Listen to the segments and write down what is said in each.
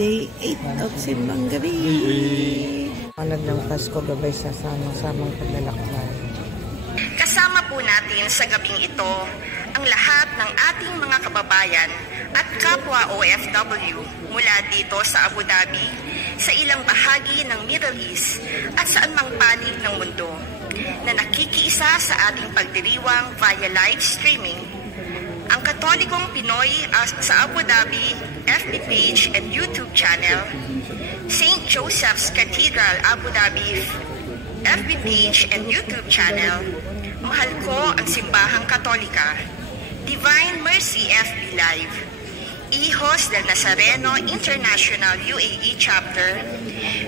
Day 8 of Simbang Gabi. Palad ng Pasko gabay sa samang paglalakbay. Kasama po natin sa gabing ito ang lahat ng ating mga kababayan at kapwa OFW mula dito sa Abu Dhabi, sa ilang bahagi ng Middle East at saan mang panig ng mundo na nakikiisa sa ating pagdiriwang via live streaming. Ang Katolikong Pinoy sa Abu Dhabi FB page and YouTube channel, St. Joseph's Cathedral Abu Dhabi FB page and YouTube channel, Mahal Ko ang Simbahang Katolika, Divine Mercy FB Live, Hijos del Nazareno International UAE Chapter,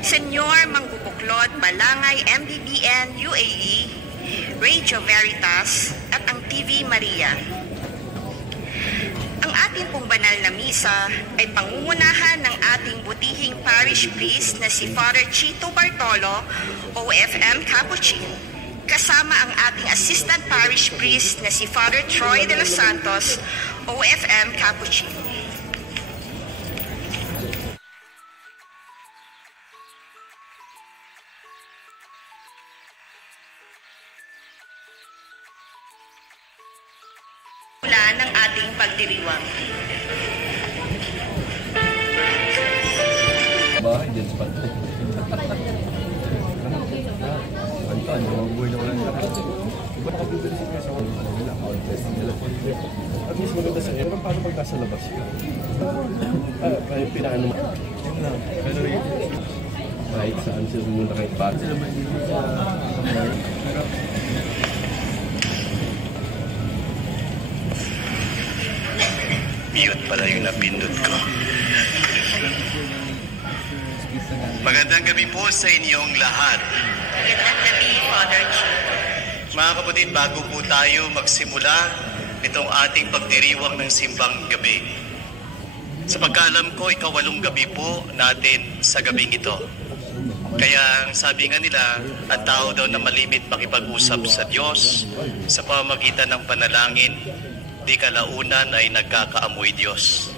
Senyor Mangbubuklod Balangay MBBN UAE, Radio Veritas at ang TV Maria. Ang ating pong banal na misa ay pangungunahan ng ating butihing parish priest na si Father Chito Bartolo, OFM Capuchin, kasama ang ating assistant parish priest na si Father Troy de los Santos, OFM Capuchin. Mula ng ating pagdiriwang. Bahay din sa pati. Anton, mabuhay na walang lakas. Iba nakabibili sa kaya sa wala nila, outlet nila. At least maganda sa iyo, paano pag nasa labas ka? Pinaano mo. Pero kahit saan sila pumunta kahit pati. Mute pala yung napindot ko. Magandang gabi po sa inyong lahat. Magandang gabi, Father G. Mga kapatid, bago po tayo magsimula nitong ating pagdiriwang ng simbang gabi. Sa pagkaalam ko, ikawalong gabi po natin sa gabing ito. Kaya ang sabi nga nila, ang tao daw na malimit makipag-usap sa Diyos sa pamamagitan ng panalangin, di kalaunan ay nagkakaamoy Diyos.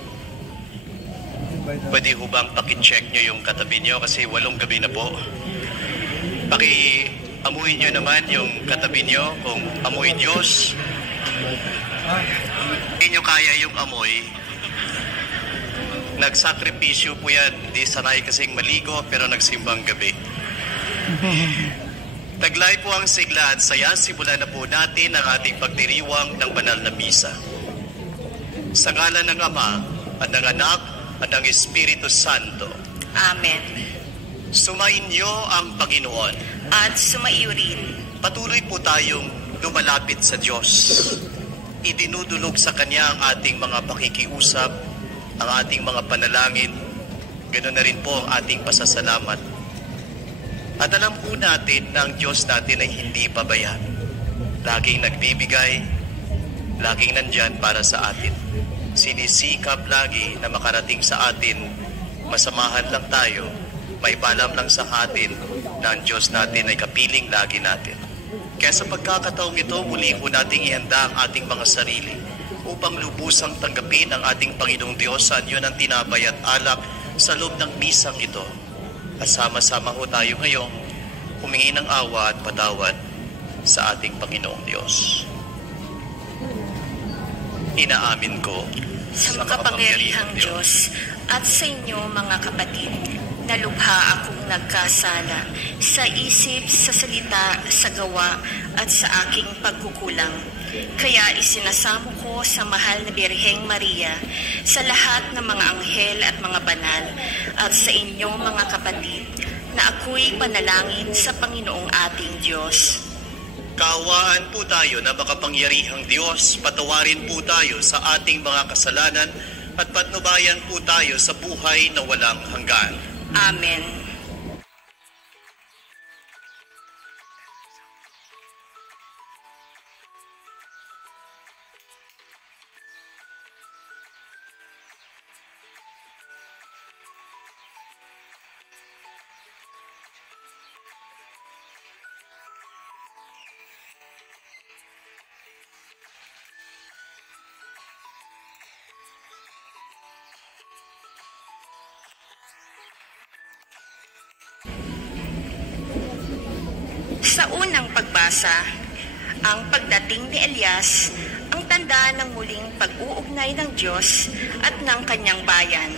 Pwede ho bang pakicheck nyo yung katabi nyo kasi 8 gabi na po. Pakiamuin nyo naman yung katabi nyo kung amoy Diyos. Hindi nyo kaya yung amoy. Nagsakripisyo po yan. Hindi sanay kasing maligo pero nagsimbang gabi. Taglay po ang sigla at saya, simulan na po natin ang ating pagdiriwang ng banal na misa. Sa ngalan ng Ama, at ng Anak, at ng Espiritu Santo. Amen. Sumainyo ang Panginoon. At sumaiyo rin. Patuloy po tayong lumalapit sa Diyos. Idinudulog sa Kanya ang ating mga pakikiusap, ang ating mga panalangin, ganoon na rin po ang ating pasasalamat. At alam po natin na ang Diyos natin ay hindi pabaya. Laging nagbibigay, laging nandyan para sa atin. Sinisikap lagi na makarating sa atin, masamahan lang tayo, may balam lang sa atin na ang Diyos natin ay kapiling lagi natin. Kaya sa pagkakataong ito, muli po nating ihanda ang ating mga sarili upang lubusang tanggapin ang ating Panginoong Diyos sa anyo ng tinapay at alak sa loob ng misang ito. At sama-sama ho tayo ngayong humingi ng awa at patawad sa ating Panginoong Diyos. Inaamin ko Sa makapangyarihang Diyos at sa inyo mga kapatid, na lubha akong nagkasala sa isip, sa salita, sa gawa at sa aking pagkukulang. Kaya isinasamo ko sa mahal na Birheng Maria, sa lahat ng mga anghel at mga banal, at sa inyong mga kapatid, na ako'y panalangin sa Panginoong ating Diyos. Kaawaan po tayo na makapangyarihang Diyos, patawarin po tayo sa ating mga kasalanan at patnubayan po tayo sa buhay na walang hanggan. Amen. Sa unang pagbasa, ang pagdating ni Elias ang tanda ng muling pag-uugnay ng Diyos at ng kanyang bayan.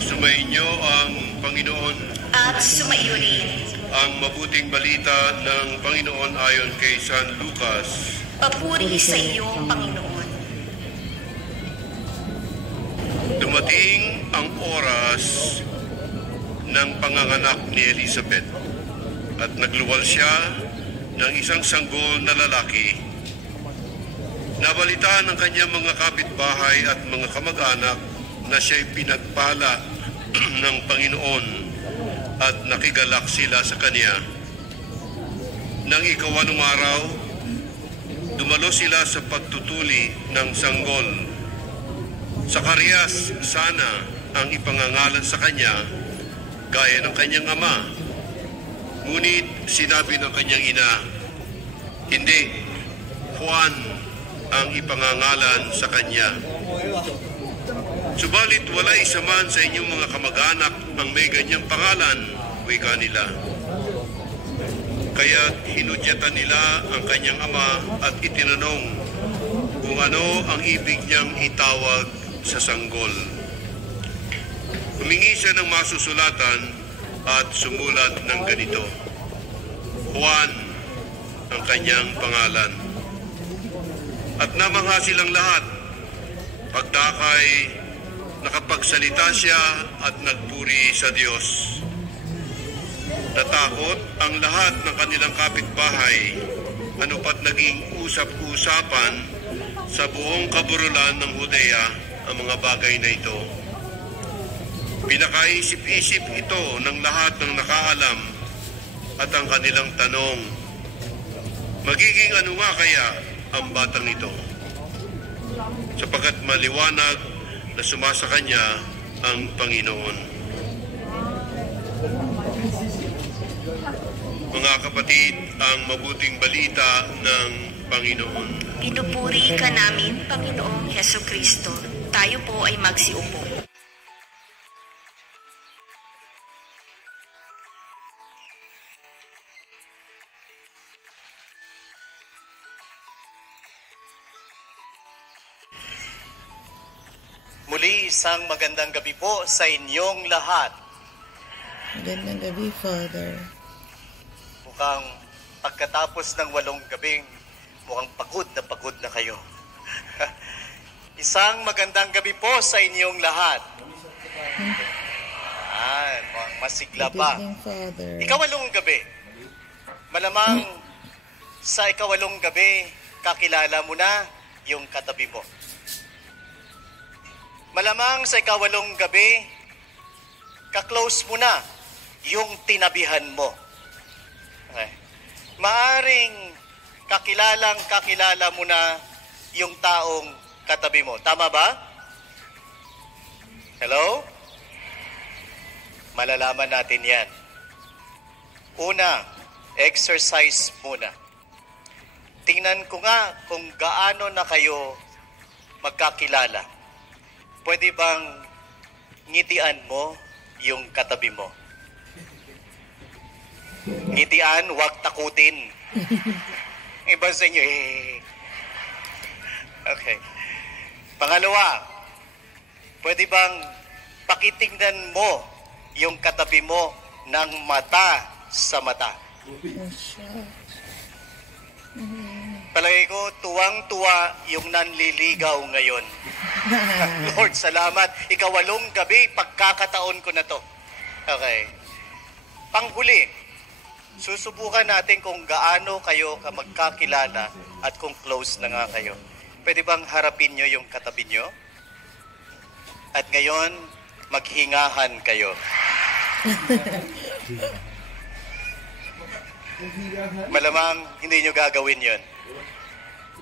Sumainyo ang Panginoon. At sumaiyo rin. Ang mabuting balita ng Panginoon ayon kay San Lucas. Papuri sa iyo, Panginoon. Dumating ang oras ng panganganak ni Elizabeth at nagluwal siya ng isang sanggol na lalaki. Nabalitaan ng kanyang mga kapitbahay at mga kamag-anak na siya'y pinagpala ng Panginoon at nakigalak sila sa kanya. Nang ikawanong araw, dumalo sila sa pagtutuli ng sanggol. Zacarias sana ang ipangangalan sa kanya gaya ng kanyang ama. Ngunit sinabi ng kanyang ina, hindi, Juan ang ipangangalan sa kanya. Subalit wala isa man sa inyong mga kamag-anak ang may ganyang pangalan, wika nila. Kaya hinudyatan nila ang kanyang ama at itinanong kung ano ang ibig niyang itawag sa sanggol. Humingi siya ng masusulatan at sumulat ng ganito, Juan ang kanyang pangalan. At namangha silang lahat. Pagtakay, nakapagsalita siya at nagpuri sa Diyos. Natakot ang lahat ng kanilang kapitbahay, ano pat naging usap-usapan sa buong kaburulan ng Judea ang mga bagay na ito. Pinakaisip-isip ito ng lahat ng nakaalam at ang kanilang tanong, magiging ano nga kaya ang batang ito? Sapagkat maliwanag na sumasa kanya ang Panginoon. Mga kapatid, ang mabuting balita ng Panginoon. Pinupuri ka namin, Panginoong Hesukristo. Tayo po ay magsiupo. Muli, isang magandang gabi po sa inyong lahat. Magandang gabi, Father. Mukhang pagkatapos ng 8 gabing, mukhang pagod na kayo. Isang magandang gabi po sa inyong lahat. Mukhang masigla pa. Good evening, Father. Ika-8 gabi. Malamang sa ika-8 gabi, kakilala mo na yung katabi mo. Malamang sa ika-8 gabi, ka-close mo na yung tinabihan mo. Okay. Maaring kakilala mo na yung taong katabi mo. Tama ba? Hello? Malalaman natin yan. Una, exercise muna. Tingnan ko nga kung gaano na kayo magkakilala. Pwede bang ngitian mo yung katabi mo? Ngitian, huwag takutin. Iba sa inyo, Okay. Pangalawa, pwede bang pakitingnan mo yung katabi mo ng mata sa mata? Palagay ko, tuwang-tuwa yung nanliligaw ngayon. Lord, salamat. Ika-8 gabi, pagkakataon ko na to. Okay. Panghuli, susubukan natin kung gaano kayo magkakilala at kung close na nga kayo. Pwede bang harapin nyo yung katabi nyo? At ngayon, maghingahan kayo. Malamang hindi nyo gagawin yon.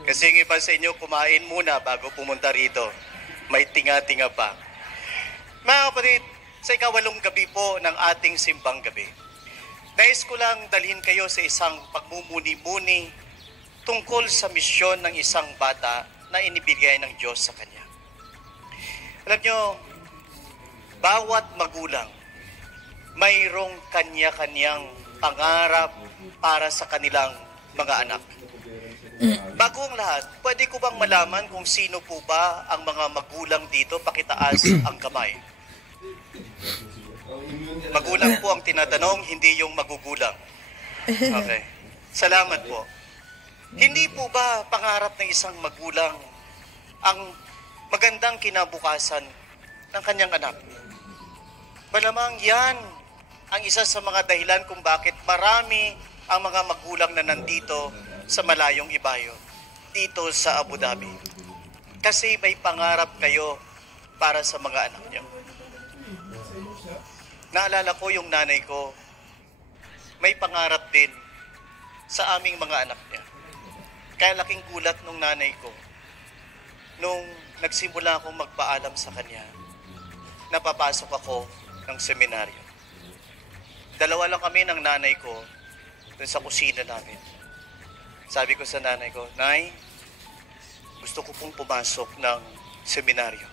Kasi yung iba sa inyo, kumain muna bago pumunta rito. May tinga-tinga pa. Mga kapatid, sa ika-8 gabi po ng ating simbang gabi, nais ko lang dalhin kayo sa isang pagmumuni-muni tungkol sa misyon ng isang bata na inibigay ng Diyos sa kanya. Alam nyo, bawat magulang mayroong kanya-kanyang pangarap para sa kanilang mga anak. Bago ang lahat, pwede ko bang malaman kung sino po ba ang mga magulang dito? Pakitaas ang kamay. Magulang po ang tinatanong, hindi yung magugulang. Okay. Salamat po. Hindi po ba pangarap ng isang magulang ang magandang kinabukasan ng kanyang anak? Malamang yan ang isa sa mga dahilan kung bakit marami ang mga magulang na nandito sa malayong ibayo, dito sa Abu Dhabi. Kasi may pangarap kayo para sa mga anak niyo. Naalala ko yung nanay ko, may pangarap din sa aming mga anak niya. Kaya laking gulat nung nanay ko, nung nagsimula akong magpaalam sa kanya, napapasok ako ng seminaryo. 2 lang kami ng nanay ko dun sa kusina namin. Sabi ko sa nanay ko, Nay, gusto ko pong pumasok ng seminaryo.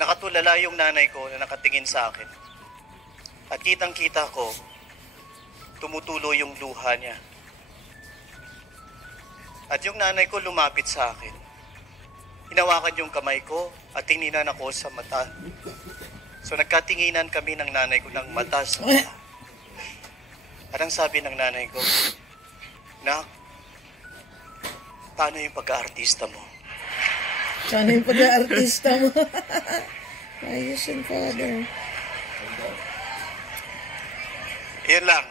Nakatulala yung nanay ko na nakatingin sa akin. At kitang-kita ko, tumutulo yung luha niya. At yung nanay ko lumapit sa akin. Hinawakan yung kamay ko at tininan ako sa mata. So nagkatinginan kami ng nanay ko ng mata sa mata. At ang sabi ng nanay ko, Nak, paano yung pag-aartista mo? Paano yung pag-aartista mo? Ayos yun, Father. Yan lang.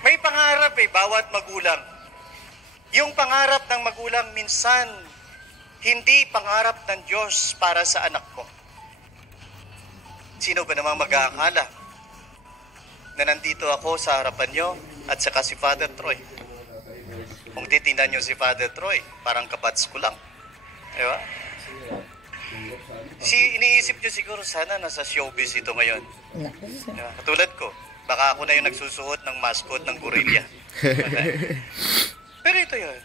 May pangarap bawat magulang. Yung pangarap ng magulang minsan, hindi pangarap ng Diyos para sa anak mo. Sino ba namang mag-aakala na nandito ako sa harapan nyo at saka si Father Troy? Kung titingnan nyo si Father Troy, parang kabats ko lang. Diba? Iniisip nyo siguro, sana nasa showbiz ito ngayon. Diba? Katulad ko, baka ako na yung nagsusuot ng mascot ng gorilla. Pero ito yun,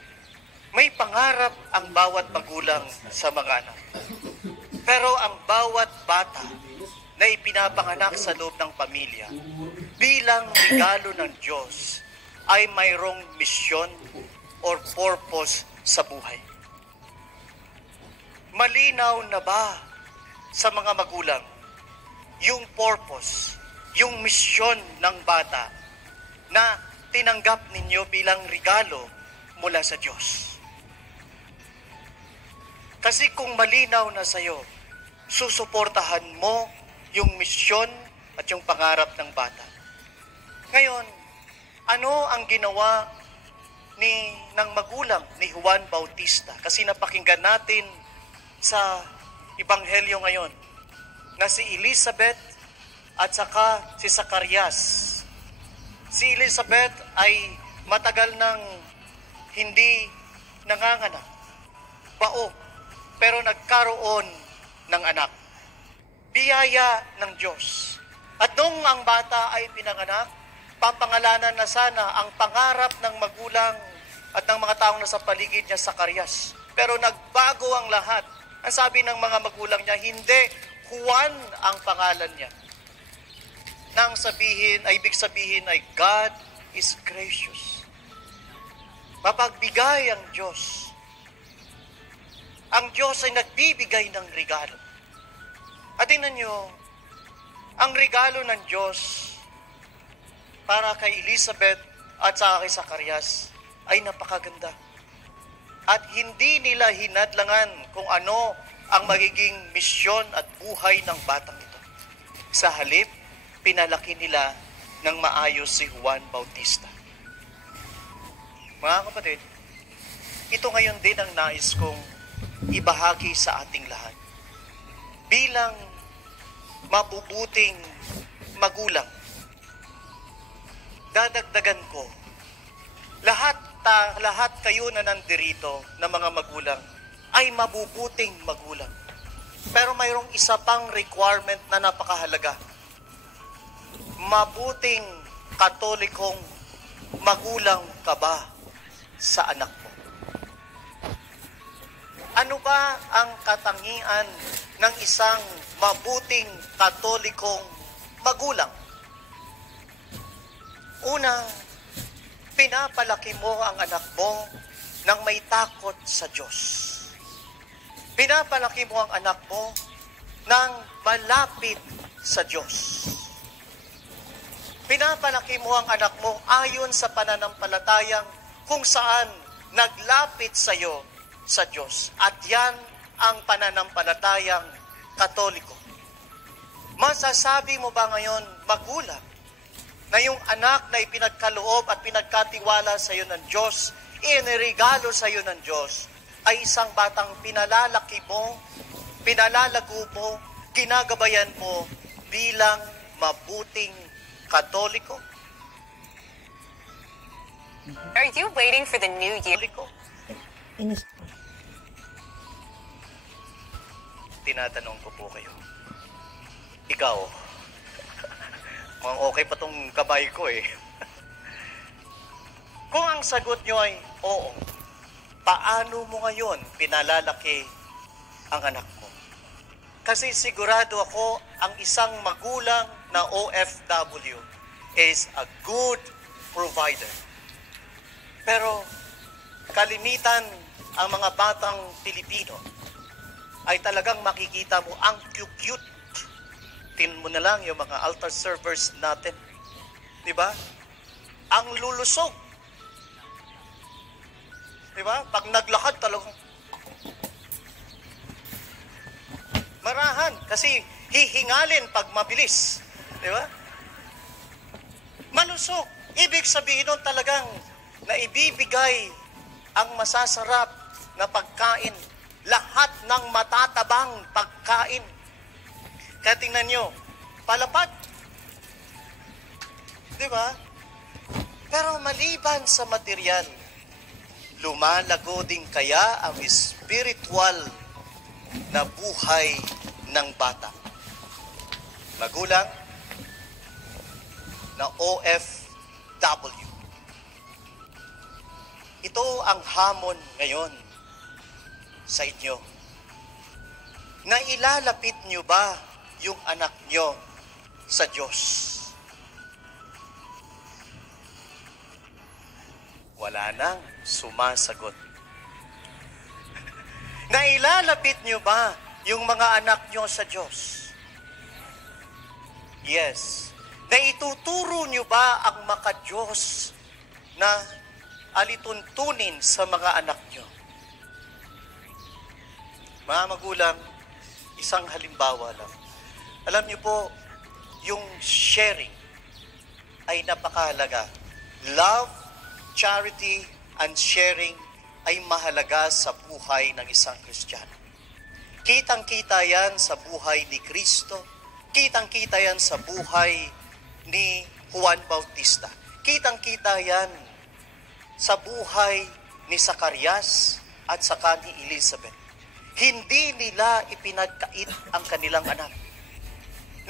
may pangarap ang bawat magulang sa mga anak. Pero ang bawat bata na ipinapanganak sa loob ng pamilya bilang regalo ng Diyos ay mayroong misyon or purpose sa buhay. Malinaw na ba sa mga magulang yung purpose, yung misyon ng bata na tinanggap ninyo bilang regalo mula sa Diyos? Kasi kung malinaw na sa'yo, susuportahan mo yung misyon at yung pangarap ng bata. Ngayon, ano ang ginawa ng magulang ni Juan Bautista? Kasi napakinggan natin sa Ebanghelyo ngayon na si Elizabeth at saka si Zacarias. Si Elizabeth ay matagal nang hindi nanganganak, bao, pero nagkaroon ng anak. Biyaya ng Diyos. At nung ang bata ay pinanganak, papangalanan na sana ang pangarap ng magulang at ng mga taong nasa paligid niya, Zacarias. Pero nagbago ang lahat. Ang sabi ng mga magulang niya, hindi, Juan ang pangalan niya. Nang sabihin, ay ibig sabihin ay God is gracious. Mapagbigay ang Diyos. Ang Diyos ay nagbibigay ng regalo. At tingnan nyo, ang regalo ng Diyos para kay Elizabeth at sa kay Zacarias ay napakaganda. At hindi nila hinadlangan kung ano ang magiging misyon at buhay ng batang ito. Sa halip, pinalaki nila ng maayos si Juan Bautista. Mga kapatid, ito ngayon din ang nais kong ibahagi sa ating lahat. Bilang mabubuting magulang, dadagdagan ko, lahat kayo na nandirito na mga magulang ay mabubuting magulang. Pero mayroong isa pang requirement na napakahalaga. Mabuting katolikong magulang ka ba sa anak mo? Ano ba ang katangian ng isang mabuting Katolikong magulang? Una, pinapalaki mo ang anak mo nang may takot sa Diyos. Pinapalaki mo ang anak mo nang malapit sa Diyos. Pinapalaki mo ang anak mo ayon sa pananampalatayang kung saan naglapit sa iyo sa Diyos. At yan ang pananampalatayang Katoliko. Masasabi mo ba ngayon, magulang, na yung anak na ipinagkaloob at pinagkatiwala sa iyo ng Diyos, inirigalo sa iyo ng Diyos, ay isang batang pinalalaki mo, pinalalago mo, ginagabayan mo bilang mabuting Katoliko? Are you waiting for the new year? Katoliko? Inis. Tinatanong ko po kayo. Ikaw, mukhang okay pa tong kabay ko eh. Kung ang sagot nyo ay oo, paano mo ngayon pinalalaki ang anak mo? Kasi sigurado ako, ang isang magulang na OFW is a good provider. Pero kalimitan ang mga batang Pilipino ay talagang makikita mo ang cute-cute. Tin mo na lang yung mga altar servers natin. Diba? Ang lulusog. Diba? Pag naglakad talagang marahan. Kasi hihingalin pag mabilis. Diba? Malusog. Ibig sabihin nun talagang na ibibigay ang masasarap na pagkain. Lahat ng matatabang pagkain. Kaya tingnan nyo, palapad. Diba? Pero maliban sa material, lumalago din kaya ang spiritual na buhay ng bata. Magulang na OFW. Ito ang hamon ngayon sa inyo. Na ilalapit nyo ba yung anak nyo sa Diyos? Wala nang sumasagot. Na ilalapit nyo ba yung mga anak nyo sa Diyos? Yes. Na ituturo nyo ba ang maka-Diyos na alituntunin sa mga anak nyo? Mga magulang, isang halimbawa lang. Alam niyo po, yung sharing ay napakahalaga. Love, charity, and sharing ay mahalaga sa buhay ng isang Kristiyano. Kitang-kita yan sa buhay ni Kristo. Kitang-kita yan sa buhay ni Juan Bautista. Kitang-kita yan sa buhay ni Zacarias at saka ni Elizabeth. Hindi nila ipinagkait ang kanilang anak.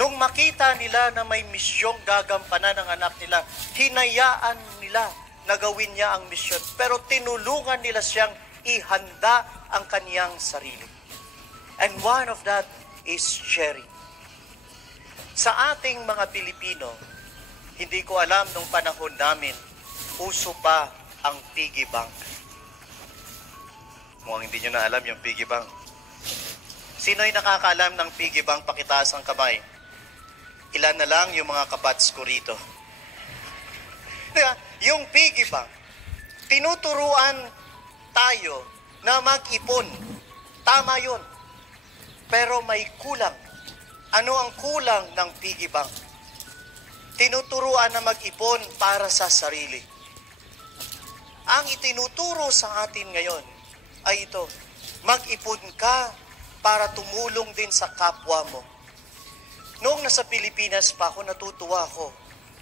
Nung makita nila na may misyong gagampanan ng anak nila, hinayaan nila na gawin niya ang misyon. Pero tinulungan nila siyang ihanda ang kaniyang sarili. And one of that is sharing. Sa ating mga Pilipino, hindi ko alam nung panahon namin, uso pa ang piggy bank. Mukhang hindi nyo na alam yung piggy bank. Sino'y nakakaalam ng piggy bank? Pakitaas ang kamay. Ilan na lang yung mga kabats ko rito. Diba? Yung piggy bank, tinuturuan tayo na mag-ipon. Tama yun. Pero may kulang. Ano ang kulang ng piggy bank? Tinuturuan na mag-ipon para sa sarili. Ang itinuturo sa atin ngayon ay ito, mag-ipon ka para tumulong din sa kapwa mo. Noong nasa Pilipinas pa ako, natutuwa ako.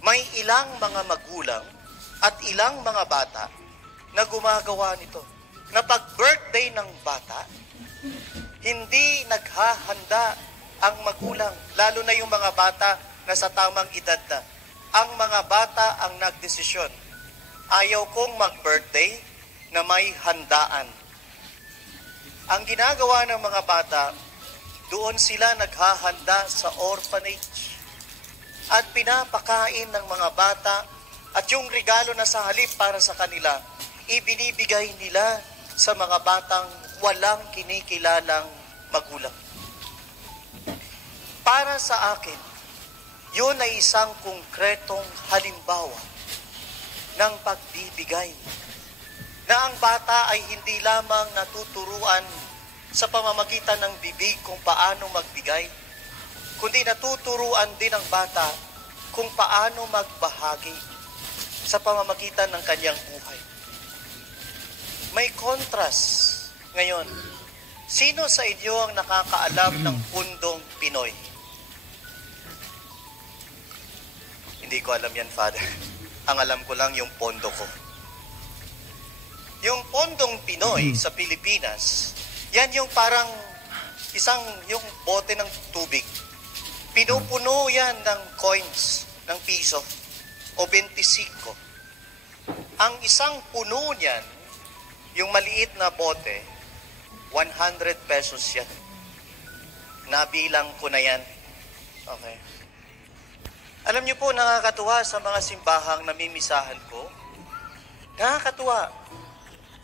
May ilang mga magulang at ilang mga bata na gumagawa nito. Na pag-birthday ng bata, hindi naghahanda ang magulang. Lalo na yung mga bata na sa tamang edad na. Ang mga bata ang nagdesisyon. Ayaw kong mag-birthday na may handaan. Ang ginagawa ng mga bata, Doon sila naghahanda sa orphanage at pinapakain ng mga bata at yung regalo na sa halip para sa kanila, ibinibigay nila sa mga batang walang kinikilalang magulang. Para sa akin, yun ay isang konkretong halimbawa ng pagbibigay na ang bata ay hindi lamang natuturuan sa pamamagitan ng bibig kung paano magbigay, kundi natuturuan din ang bata kung paano magbahagi sa pamamagitan ng kanyang buhay. May contrast ngayon. Sino sa inyo ang nakakaalam ng pundong Pinoy? Hindi ko alam yan, Father. Ang alam ko lang yung pondo ko. Yung pondong Pinoy sa Pilipinas, yan yung parang yung bote ng tubig. Pinupuno yan ng coins, ng piso, o 25. Ang isang puno niyan, yung maliit na bote, 100 pesos yan. Nabilang ko na yan. Okay. Alam niyo po, nakakatuwa sa mga simbahang namimisahan ko. Nakakatuwa.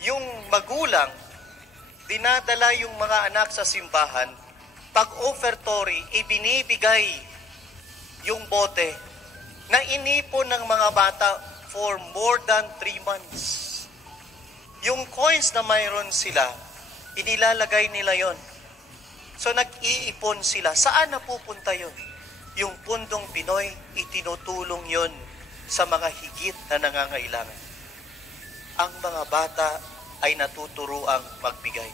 Yung magulang, dinadala yung mga anak sa simbahan, pag offertory, ibinibigay yung bote na inipon ng mga bata for more than 3 months. Yung coins na mayroon sila, inilalagay nila yon. So nag-iipon sila. Saan napupunta yon? Yung pundong Pinoy, itinutulong yon sa mga higit na nangangailangan. Ang mga bata ay natuturuang magbigay.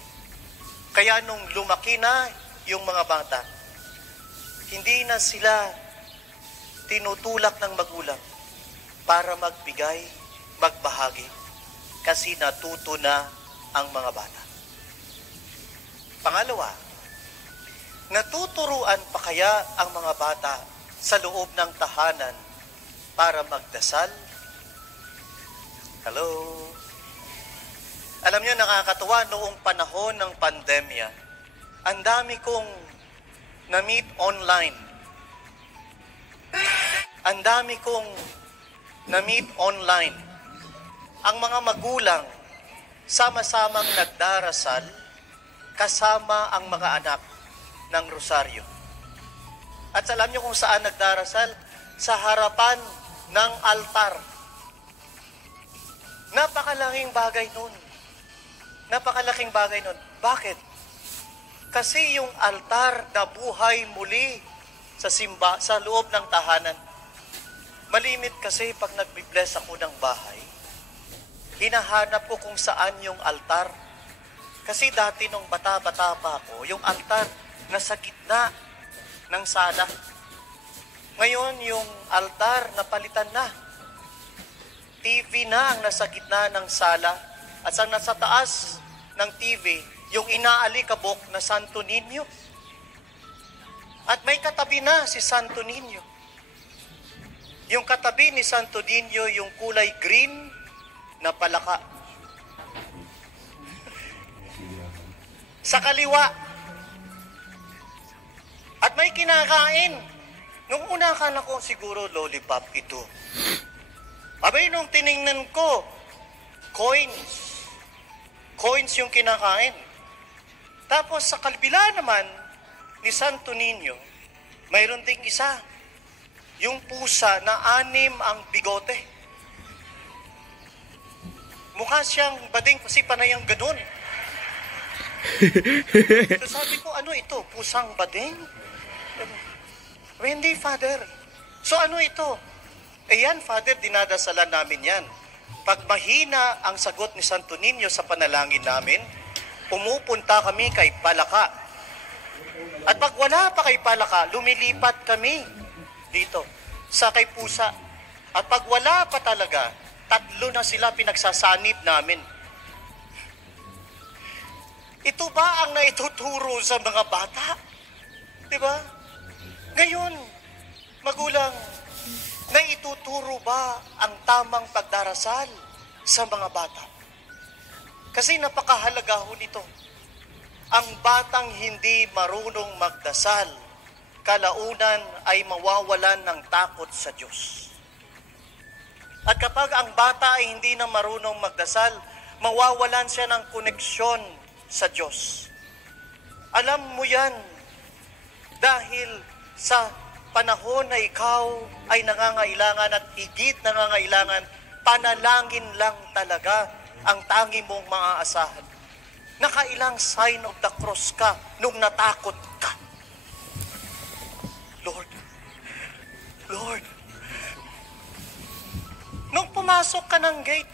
Kaya nung lumaki na yung mga bata, hindi na sila tinutulak ng magulang para magbigay, magbahagi, kasi natuto na ang mga bata. Pangalawa, natuturuan pa kaya ang mga bata sa loob ng tahanan para magdasal? Hello? Alam niyo, nakakatuwa noong panahon ng pandemya, ang dami kong na-meet online. Ang dami kong na-meet online. Ang mga magulang, sama-samang nagdarasal, kasama ang mga anak ng rosaryo. At alam niyo kung saan nagdarasal? Sa harapan ng altar. Napakalaking bagay nun. Napakalaking bagay nun. Bakit? Kasi yung altar na buhay muli sa sa loob ng tahanan. Malimit kasi pag nagbibless ako ng bahay, hinahanap ko kung saan yung altar. Kasi dati nung bata-bata pa ako, yung altar nasa gitna ng sala. Ngayon, yung altar napalitan na. TV na ang nasa gitna ng sala. At sa nasa taas ng TV, yung inaalikabok na Santo Niño. At may katabi na si Santo Niño. Yung katabi ni Santo Niño, yung kulay green na palaka. Sa kaliwa. At may kinakain. Nung una akala ko siguro lollipop ito. Abay, nung tiningnan ko, coins. Coins yung kinakain. Tapos sa kabila naman ni Santo Niño, mayroon ding isa. Yung pusa na 6 ang bigote. Mukha siyang bading kasi panayang ganun. So sabi ko, ano ito? Pusang bading? Hindi, Father. So ano ito? Yan, Father, dinadasalan namin yan. Pag mahina ang sagot ni Santo Niño sa panalangin namin, pumupunta kami kay Palaka. At pag wala pa kay Palaka, lumilipat kami dito sa kay Pusa. At pag wala pa talaga, 3 na sila pinagsasanib namin. Ito ba ang naituturo sa mga bata? Diba? Ngayon, magulang, naituturo ba ang tamang pagdarasal sa mga bata? Kasi napakahalaga ho nito. ang batang hindi marunong magdasal, kalaunan ay mawawalan ng takot sa Diyos. At kapag ang bata ay hindi na marunong magdasal, mawawalan siya ng koneksyon sa Diyos. Alam mo yan dahil sa panahon na ikaw ay nangangailangan at higit nangangailangan, panalangin lang talaga ang tangi mong maaasahan. Nakailang sign of the cross ka nung natakot ka. Lord, Lord, nung pumasok ka ng gate,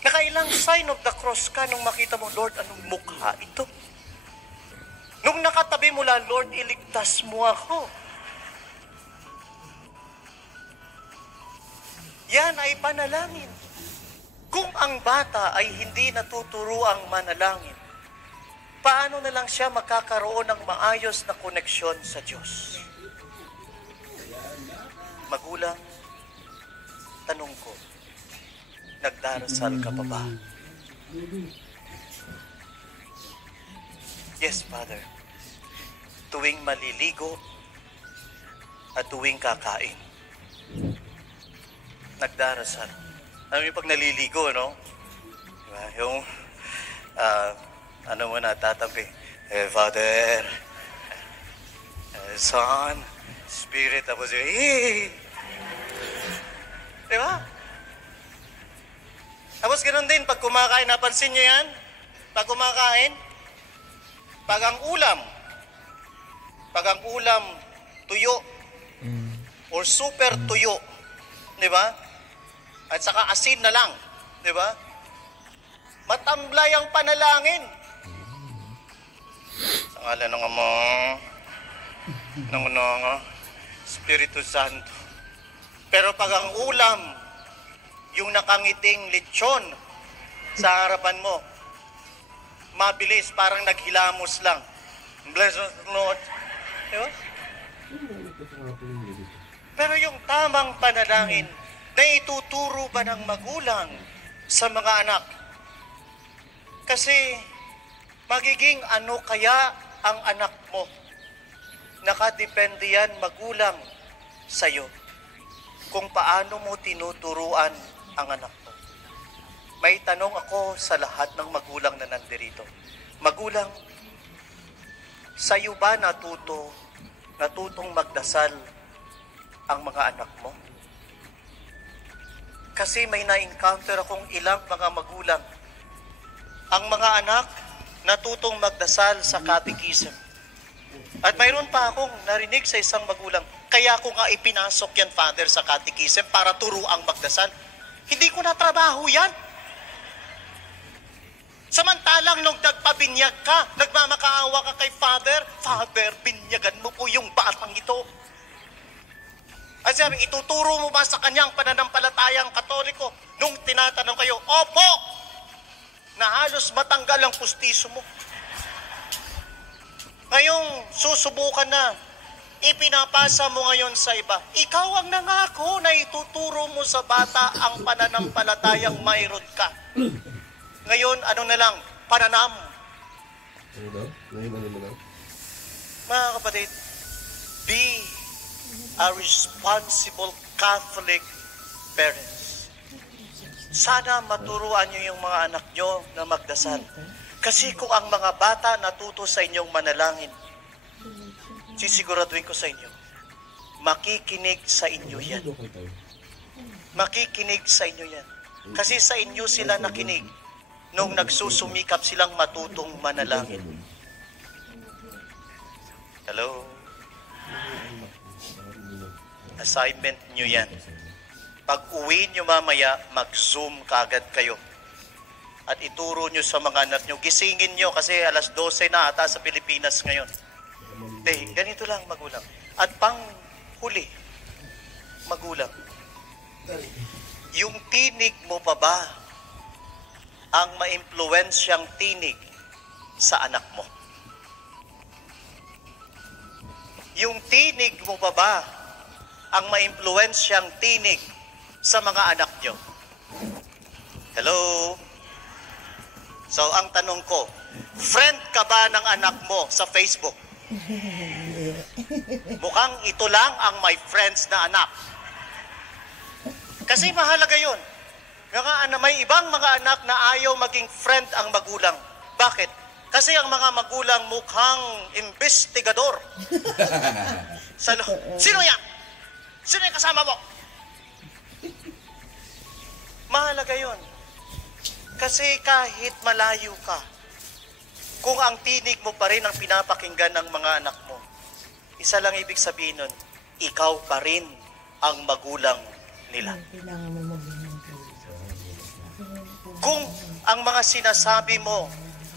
nakailang sign of the cross ka nung makita mo, Lord, anong mukha ito? Nung nakatabi mo lang, Lord, iligtas mo ako. Yan ay panalangin. Kung ang bata ay hindi natuturuang manalangin, paano na lang siya makakaroon ng maayos na koneksyon sa Diyos? Magulang, tanong ko, nagdarasal ka pa ba? Yes, Father. Tuwing maliligo at tuwing kakain. Nagdarasal. Alam niyo pag naliligo, no? Diba? Yung, ano mo na, tatabi. Father, Son, Spirit, tapos yun, diba? Tapos ganoon din, pag kumakain, napansin niyo yan? Pag kumakain, pag ang ulam, tuyo, or super tuyo, di ba? At saka asin na lang, di ba? Matamlay ang panalangin. Sa ngalan ng Ama, ng Espiritu Santo. Pero pag ang ulam, yung nakangiting lechon sa harapan mo, mabilis, parang naghilamos lang. Bless us, Lord. Di ba? Pero yung tamang panalangin, na ituturo ba ng magulang sa mga anak? Kasi magiging ano kaya ang anak mo? Nakadepende yan, magulang, sa'yo. Kung paano mo tinuturuan ang anak mo. May tanong ako sa lahat ng magulang na nandirito. Magulang, sa'yo ba natutong magdasal ang mga anak mo? Kasi may na-encounter akong ilang mga magulang. Ang mga anak, natutong magdasal sa catechism. At mayroon pa akong narinig sa isang magulang, kaya ko nga ipinasok yan, Father, sa catechism para turuang magdasal. Hindi ko na trabaho yan. Samantalang nung nagpabinyag ka, nagmamakaawa ka kay Father, Father, binyagan mo po yung batang ito. At sabi, ituturo mo ba sa kanyang pananampalatayang Katoliko? Nung tinatanong kayo, opo! Na halos matanggal ang pustiso mo. Ngayong susubukan na, ipinapasa mo ngayon sa iba. Ikaw ang nangako na ituturo mo sa bata ang pananampalatayang mayroon ka. Ngayon, ano na lang? Pananam. Ano daw? Ngayon, ano na daw? Mga kapatid, be a responsible Catholic parents. Sana maturuan nyo yung mga anak nyo na magdasal. Kasi kung ang mga bata natuto sa inyong manalangin, sisiguraduhin ko sa inyo, makikinig sa inyo yan. Makikinig sa inyo yan. Kasi sa inyo sila nakinig nung nagsusumikap silang matutong manalangin. Hello? Assignment nyo yan. Pag uwi nyo mamaya, mag-Zoom kagad kayo. At ituro nyo sa mga anak nyo. Gisingin nyo kasi alas 12 na ata sa Pilipinas ngayon. Ganito lang, magulang. At pang huli, magulang. Yung tinig mo pa ba ang maimpluwensyang tinig sa anak mo? Yung tinig mo pa ba ang maimpluwensyang tinig sa mga anak nyo? Hello? So, ang tanong ko, friend ka ba ng anak mo sa Facebook? Mukhang ito lang ang my friends na anak. Kasi mahalaga yun. May ibang mga anak na ayaw maging friend ang magulang. Bakit? Kasi ang mga magulang mukhang investigador. Sino yan? Sino yung kasama mo? Mahalaga yun. Kasi kahit malayo ka, kung ang tinig mo pa rin ang pinapakinggan ng mga anak mo, isa lang ibig sabihin nun, ikaw pa rin ang magulang nila. Kung ang mga sinasabi mo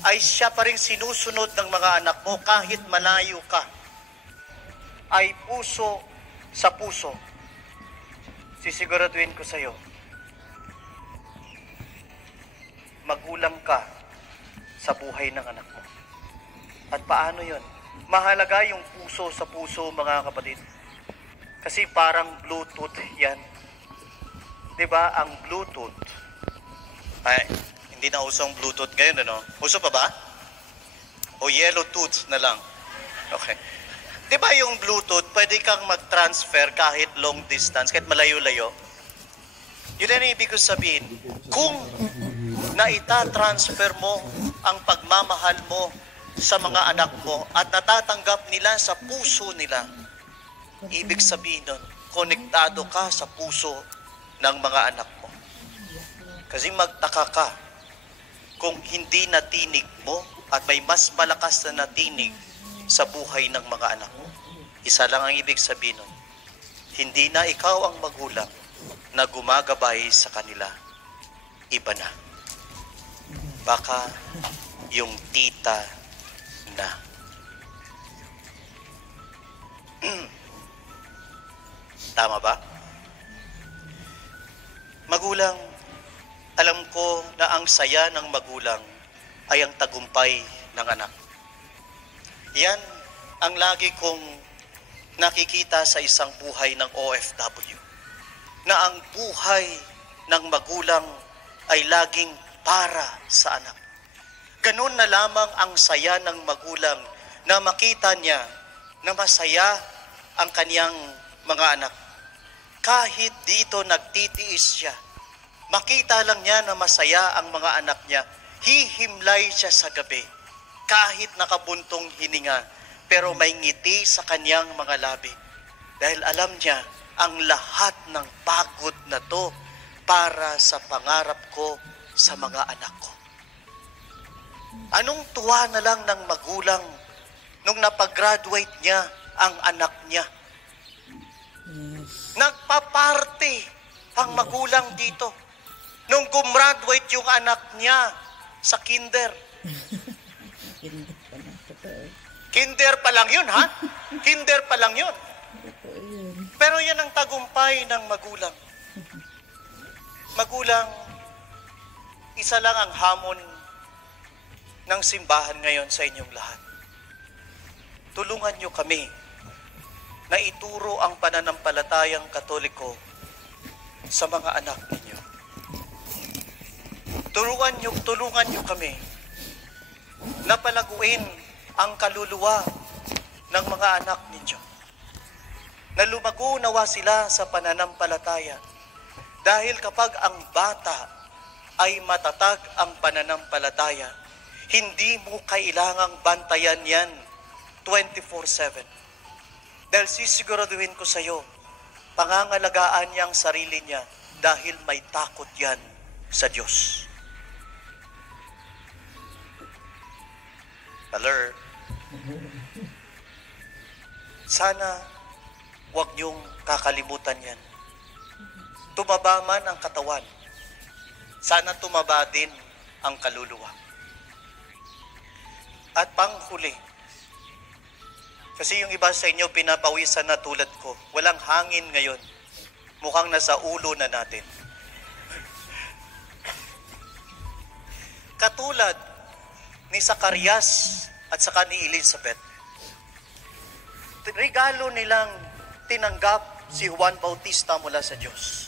ay siya pa rin sinusunod ng mga anak mo kahit malayo ka, ay puso sa puso, sisiguraduhin ko sa'yo, magulang ka sa buhay ng anak mo. At paano yun? Mahalaga yung puso sa puso, mga kapatid. Kasi parang Bluetooth yan. Diba? Ang Bluetooth, ay, hindi na usong Bluetooth ngayon, ano? Uso pa ba? O yellow tooth na lang? Okay. Diba yung Bluetooth, pwede kang mag-transfer kahit long distance, kahit malayo-layo? Yun ang ibig ko sabihin. Kung naita-transfer mo ang pagmamahal mo sa mga anak mo at natatanggap nila sa puso nila, ibig sabihin nun, konektado ka sa puso ng mga anak mo. Kasi magtaka ka kung hindi natinig mo at may mas malakas na natinig sa buhay ng mga anak mo. Isa lang ang ibig sabihin nun, hindi na ikaw ang magulang na gumagabay sa kanila. Iba na. Baka yung tita na. Tama ba? Magulang, alam ko na ang saya ng magulang ay ang tagumpay ng anak. Yan ang lagi kong nakikita sa isang buhay ng OFW. Na ang buhay ng magulang ay laging para sa anak. Ganun na lamang ang saya ng magulang na makita niya na masaya ang kaniyang mga anak. Kahit dito nagtitiis siya, makita lang niya na masaya ang mga anak niya, hihimlay siya sa gabi, kahit nakabuntong hininga, pero may ngiti sa kaniyang mga labi. Dahil alam niya, ang lahat ng pagod na to para sa pangarap ko sa mga anak ko. Anong tuwa na lang ng magulang nung napag-graduate niya ang anak niya? Nagpa-party ang magulang dito. Nung gumraduate yung anak niya sa kinder. Kinder pa lang yun, ha? Kinder pa lang yun. Pero yan ang tagumpay ng magulang. Magulang, isa lang ang hamon ng simbahan ngayon sa inyong lahat. Tulungan niyo kami na ituro ang pananampalatayang Katoliko sa mga anak ninyo. Tulungan niyo kami na palaguin ang kaluluwa ng mga anak ninyo. Na lumago nawa sila sa pananampalataya. Dahil kapag ang bata ay matatag ang pananampalataya, hindi mo kailangang bantayan yan 24/7. Dahil sisiguraduhin ko sa iyo, pangangalagaan niya ang sarili niya dahil may takot yan sa Diyos. Alert. Sana huwag niyong kakalimutan yan. Tumaba man ang katawan, sana tumaba din ang kaluluwa. At panghuli, kasi yung iba sa inyo pinapawisan na tulad ko, walang hangin ngayon, mukhang nasa ulo na natin. Katulad ni Zacarias at saka ni Elizabeth, regalo nilang tinanggap si Juan Bautista mula sa Diyos.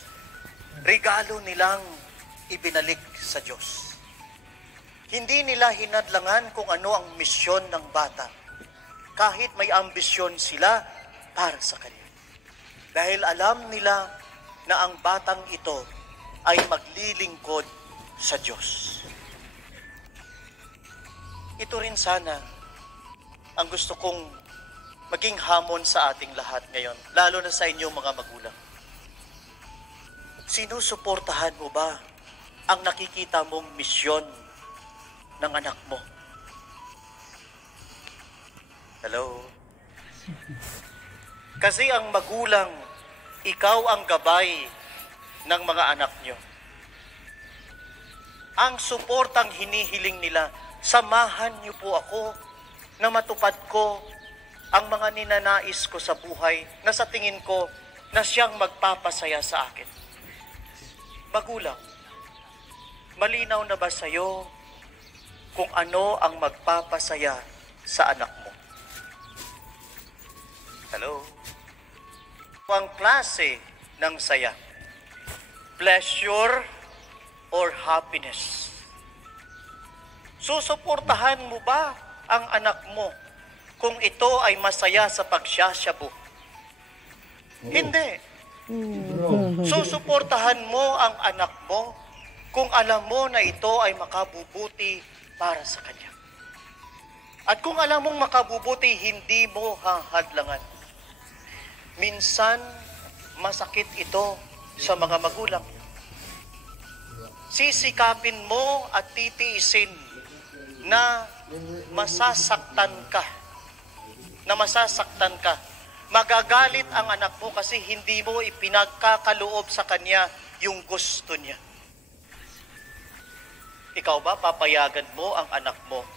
Regalo nilang ibinalik sa Diyos. Hindi nila hinadlangan kung ano ang misyon ng bata, kahit may ambisyon sila para sa kanya. Dahil alam nila na ang batang ito ay maglilingkod sa Diyos. Ito rin sana ang gusto kong maging hamon sa ating lahat ngayon, lalo na sa inyong mga magulang. Sinusuportahan mo ba ang nakikita mong misyon ng anak mo? Hello? Kasi ang magulang, ikaw ang gabay ng mga anak nyo. Ang suportang hinihiling nila, samahan niyo po ako na matupad ko ang mga ninanais ko sa buhay na sa tingin ko na siyang magpapasaya sa akin. Magulang, malinaw na ba sa'yo kung ano ang magpapasaya sa anak mo? Hello? Ang klase ng saya, pleasure or happiness? Susuportahan mo ba ang anak mo kung ito ay masaya sa pagsasyabu? Hindi. Susuportahan mo ang anak mo kung alam mo na ito ay makabubuti para sa kanya. At kung alam mong makabubuti, hindi mo hahadlangan. Minsan, masakit ito sa mga magulang. Sisikapin mo at titiisin na masasaktan ka. Magagalit ang anak mo kasi hindi mo ipinagkakaloob sa kanya yung gusto niya. Ikaw ba, papayagan mo ang anak mo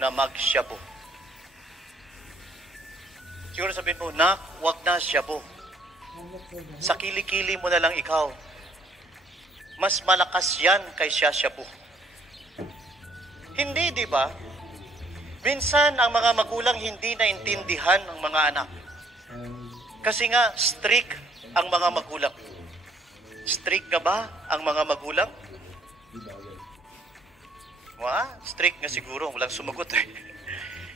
na magsyabu? Siguro sabihin mo, nak, wag na syabu. Sa kilikili mo na lang ikaw. Mas malakas yan kaysa syabu. Hindi, di ba? Minsan, ang mga magulang hindi naintindihan ng mga anak. Kasi nga, strict ang mga magulang. Strict ka ba ang mga magulang? Strict nga siguro, walang sumagot eh.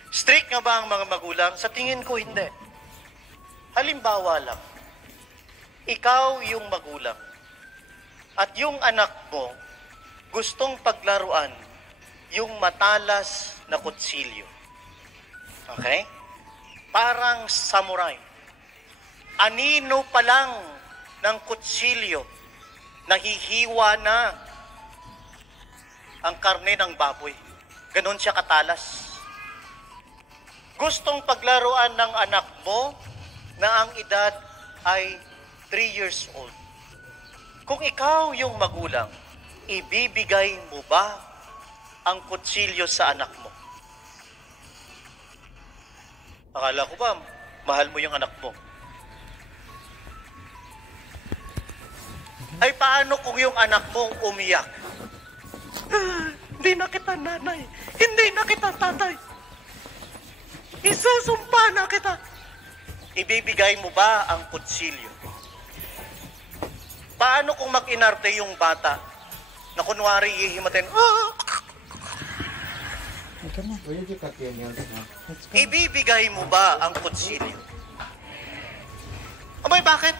Strict nga ba ang mga magulang? Sa tingin ko, hindi. Halimbawa lang, ikaw yung magulang at yung anak mo gustong paglaruan yung matalas na kutsilyo. Okay? Parang samurai. Anino pa lang ng kutsilyo, nahihiwa na ang karne ng baboy. Ganon siya katalas. Gustong paglaruan ng anak mo na ang edad ay 3 years old. Kung ikaw yung magulang, ibibigay mo ba ang kutsilyo sa anak mo? Akala ko ba, mahal mo yung anak mo? Ay paano kung yung anak mo umiyak? Hindi na kita nanay, hindi na kita tatay. Isusumpa na kita. Ibibigay mo ba ang kutsilyo? Paano kung mag-inarte yung bata na kunwari ihimatin? Ibibigay mo ba ang kutsilyo? Abay, bakit?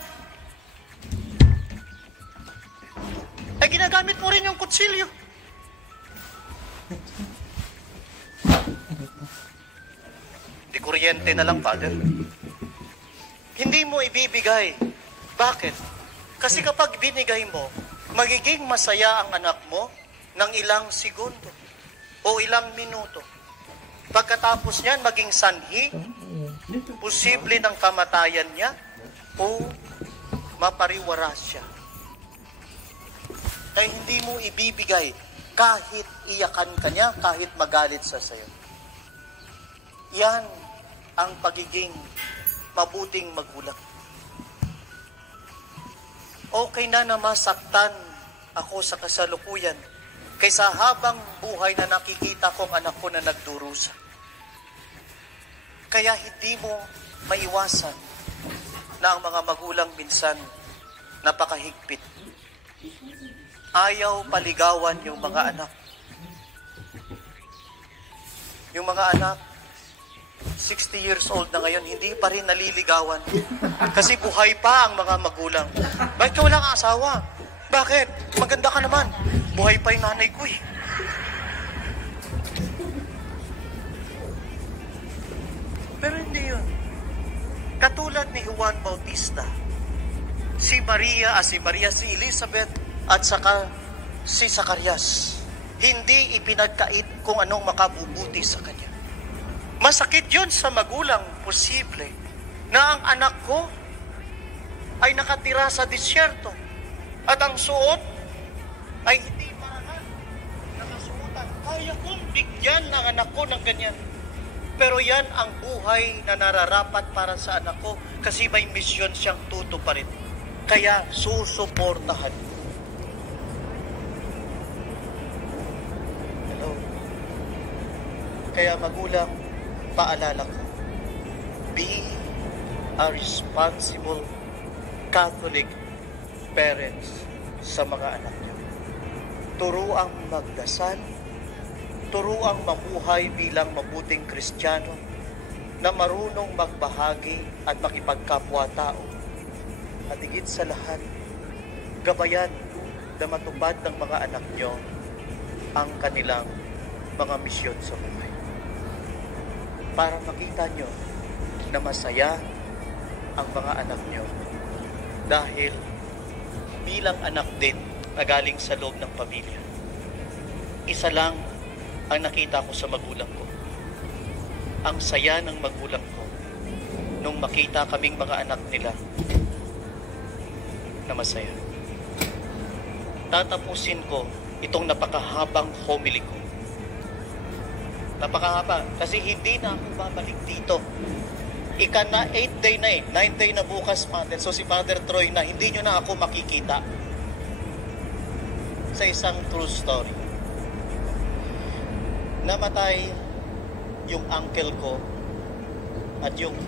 Ay, ginagamit mo rin yung kutsilyo. Di kuryente na lang, Father. Hindi mo ibibigay. Bakit? Kasi kapag binigay mo, magiging masaya ang anak mo ng ilang segundo o ilang minuto. Pagkatapos niyan, maging sanhi, posible ng kamatayan niya o mapariwaras siya. Kaya hindi mo ibibigay kahit iyakan ka niya, kahit magalit sa sayo. Yan ang pagiging mabuting magulang. Okay na masaktan ako sa kasalukuyan kaysa habang buhay na nakikita kong anak ko na nagdurusa. Kaya hindi mo maiwasan na ang mga magulang minsan napakahigpit. Ayaw paligawan yung mga anak. Yung mga anak, 60 years old na ngayon, hindi pa rin naliligawan. Kasi buhay pa ang mga magulang. Bakit ka walang asawa? Bakit? Maganda ka naman. Buhay pa yung nanay ko eh. Pero hindi yun. Katulad ni Juan Bautista, si Elizabeth, at saka si Zacarias, hindi ipinagkait kung anong makabubuti sa kanya. Masakit yun sa magulang, posible, na ang anak ko ay nakatira sa disyerto at ang suot ay hindi marangal, nakasuotan. Kaya kong bigyan ng anak ko ng ganyan. Pero yan ang buhay na nararapat para sa anak ko kasi may misyon siyang tutuparin. Kaya susuportahan. Hello? Kaya magulang, paalala ko, be a responsible Catholic parents sa mga anak niyo. Turuang magdasal, turuang mamuhay bilang mabuting Kristiyano na marunong magbahagi at makipagkapwa-tao. At higit sa lahat, gabayan na matupad ng mga anak niyo ang kanilang mga misyon sa buhay. Para makita nyo na masaya ang mga anak nyo dahil bilang anak din na galing sa loob ng pamilya. Isa lang ang nakita ko sa magulang ko. Ang saya ng magulang ko nung makita kaming mga anak nila na masaya. Tatapusin ko itong napakahabang homily ko. Napakahaba. Kasi hindi na ako babalik dito. Ika na 8th day na 9th day na bukas, Father. So si Father Troy na hindi nyo na ako makikita sa isang true story. Namatay yung uncle ko at yung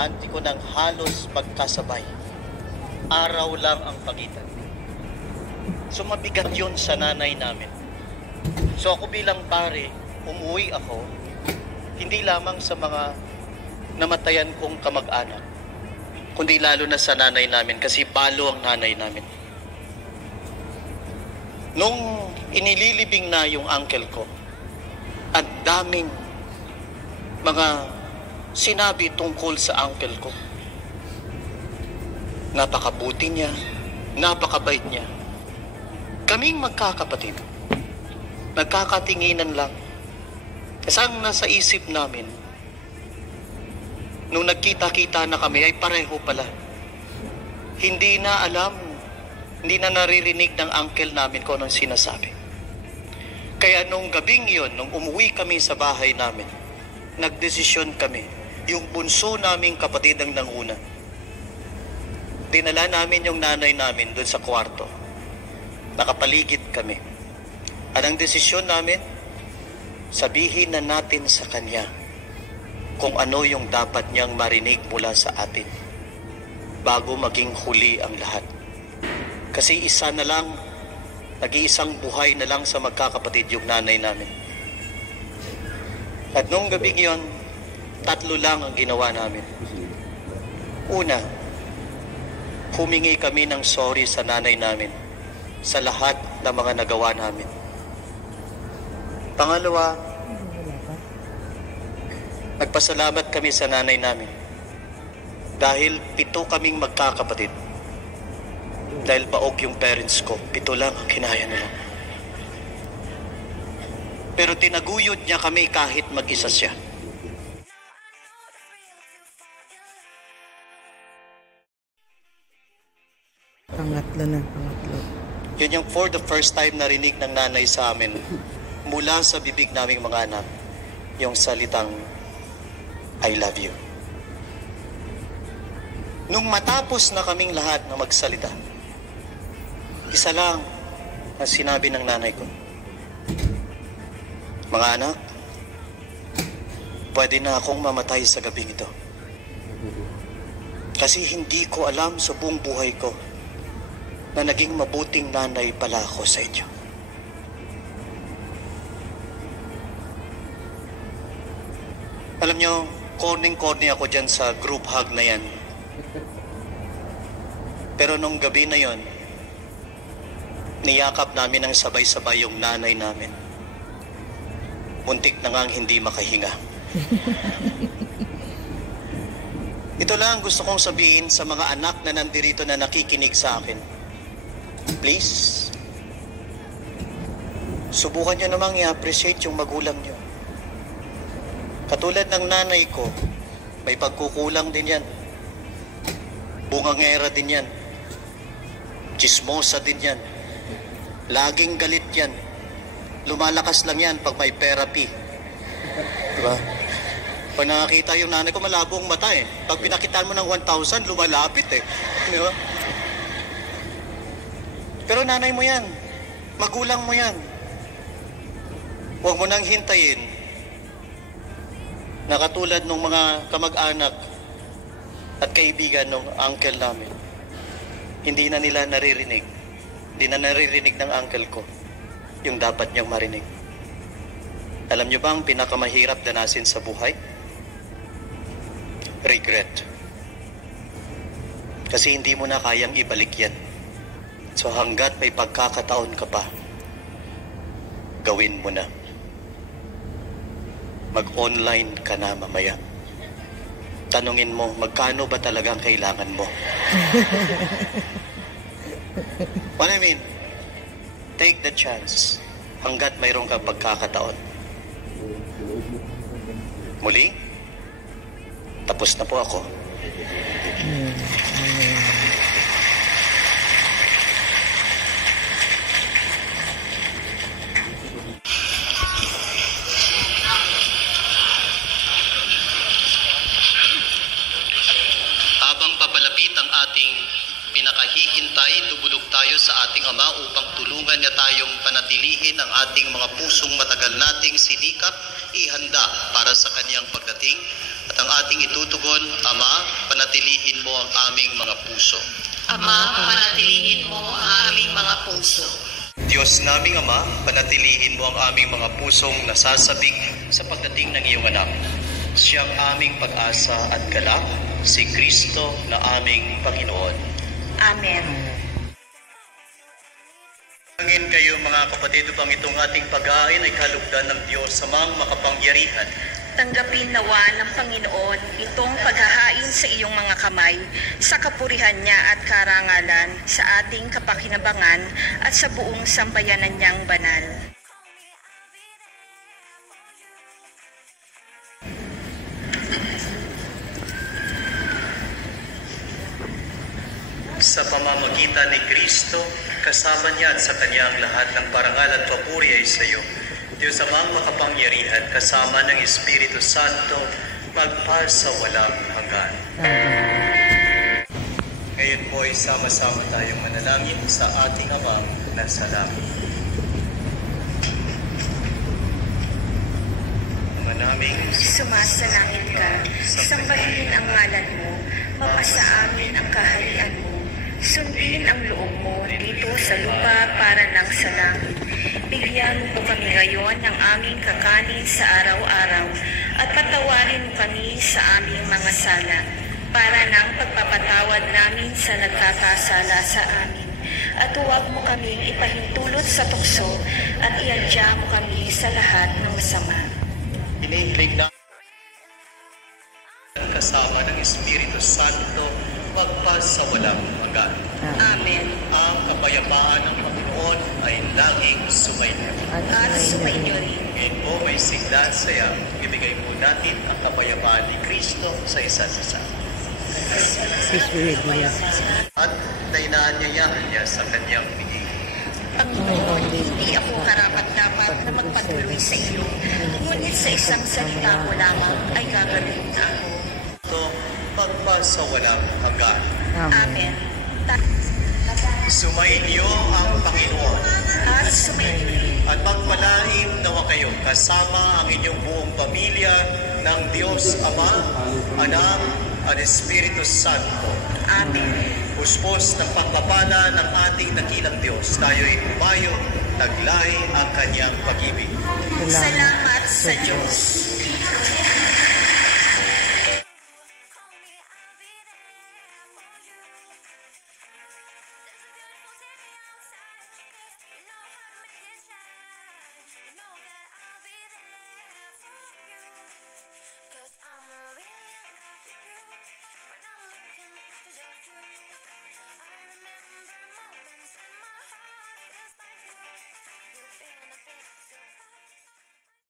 auntie ko ng halos magkasabay. Araw lang ang pagitan. So mabigat yun sa nanay namin. So ako bilang pare, umuwi ako, hindi lamang sa mga namatayan kong kamag-anak, kundi lalo na sa nanay namin, kasi balo ang nanay namin. Nung inililibing na yung uncle ko, ang daming mga sinabi tungkol sa uncle ko. Napakabuti niya, napakabait niya. Kaming magkakapatid, nagkakatinginan lang. Kasi ang nasa isip namin, nung nagkita-kita na kami, ay pareho pala. Hindi na alam, hindi na naririnig ng uncle namin kung anong sinasabi. Kaya nung gabing yon, nung umuwi kami sa bahay namin, nagdesisyon kami, yung bunso naming kapatid ang nanguna. Dinala namin yung nanay namin doon sa kwarto. Nakapaligid kami. At ang desisyon namin, sabihin na natin sa kanya kung ano yung dapat niyang marinig mula sa atin bago maging huli ang lahat. Kasi isa na lang, nag-iisang buhay na lang sa magkakapatid yung nanay namin. At nung gabing yon, 3 lang ang ginawa namin. Una, humingi kami ng sorry sa nanay namin sa lahat ng mga nagawa namin. Pangalawa, nagpasalamat kami sa nanay namin dahil 7 kaming magkakapatid. Dahil baog yung parents ko, 7 lang ang kinaya nila. Pero tinaguyod niya kami kahit mag-isa siya. Pangatlo. Yun yung for the first time narinig ng nanay sa amin mula sa bibig naming mga anak, yung salitang I love you. Nung matapos na kaming lahat na magsalita, isa lang ang sinabi ng nanay ko, mga anak, pwede na akong mamatay sa gabing ito. Kasi hindi ko alam sa buong buhay ko na naging mabuting nanay pala ako sa inyo. Alam nyo, corny ako dyan sa group hug na yan. Pero nung gabi na yon, niyakap namin ng sabay-sabay yung nanay namin. Muntik na ngang hindi makahinga. Ito lang gusto kong sabihin sa mga anak na nandirito na nakikinig sa akin. Please, subukan nyo namang i-appreciate yung magulang nyo. Katulad ng nanay ko, may pagkukulang din yan. Bungangera din yan. Chismosa din yan. Laging galit yan. Lumalakas lang yan pag may therapy. Diba? Pag nakakita yung nanay ko, malabo ang mata eh. Pag pinakitaan mo ng 1,000, lumalapit eh. Diba? Pero nanay mo yan. Magulang mo yan. Huwag mo nang hintayin na katulad ng mga kamag-anak at kaibigan ng uncle namin. Hindi na nila naririnig. Hindi na naririnig ng uncle ko yung dapat niyang marinig. Alam niyo ba ang pinakamahirap danasin sa buhay? Regret. Kasi hindi mo na kayang ibalik yan. So hanggat may pagkakataon ka pa, gawin mo na. Mag-online ka na mamaya. Tanungin mo, magkano ba talagang kailangan mo? What I mean, take the chance hanggat mayroong kang pagkakataon. Muli, tapos na po ako. Habang papalapit ang ating pinakahihintay, dubulog tayo sa ating Ama upang tulungan niya tayong panatilihin ang ating mga pusong matagal nating sinikap, ihanda para sa kaniyang pagdating. At ang ating itutugon, Ama, panatilihin mo ang aming mga puso. Ama, panatilihin mo ang aming mga puso. Diyos naming Ama, panatilihin mo ang aming mga pusong nasasabik sa pagdating ng iyong anak. Siyang aming pag-asa at galak, si Kristo na aming Panginoon. Amen. Hangin kayo mga kapatid upang itong ating pag-aain ay kalugdan ng Diyos sa mga makapangyarihan. Tanggapin nawa ng Panginoon itong paghahain sa iyong mga kamay sa kapurihan niya at karangalan sa ating kapakinabangan at sa buong sambayanan niyang banal. Sa pamamagitan ni Kristo, kasama niya at sa kanyang lahat ng parangal at papuri ay sa iyo. Diyos amang makapangyarihan, kasama ng Espiritu Santo, magpasa walang hanggan. Ngayon po ay sama-sama tayong manalangin sa ating Amang nasa langit. Ama naming Sumasalangit ka, sambahin ang ngalan mo, mapasa amin ang kaharian mo. Sundin ang loob mo dito sa lupa para ng sa langit. Bigyan mo kami ngayon ng aming kakanin sa araw-araw at patawarin mo kami sa aming mga sala para ng pagpapatawad namin sa nagkakasala sa amin. At huwag mo kaming ipahintulot sa tukso at iadya mo kami sa lahat ng masama. Inihilig na kasama ng Espiritu Santo, magpas sa walang hanggan. Amen. Ang kapayapaan ng Panginoon ay laging sumainyo. At sumainyo rin. Ngayon po may sigla at saya. Ibigay po natin ang kapayapaan ni Kristo sa isa't isa. At nainaanyayahan niya sa kanyang bigay. Panginoon, hindi ako karapat-dapat na magpatuloy sa iyo. Ngunit sa isang salita mo lamang ay gagawin na ako. Ito, magpas sa walang hanggan. Amen. Sumainyo ang Panginoon. At sumainyo rin. At magpalain nawa kayo kasama ang inyong buong pamilya ng Diyos Ama, Anak, at Espiritu Santo. Amen. Puspos ng pagpapala ng ating dakilang Diyos, tayo'y umayo, taglay ang kanyang pag-ibig. Salamat sa Diyos.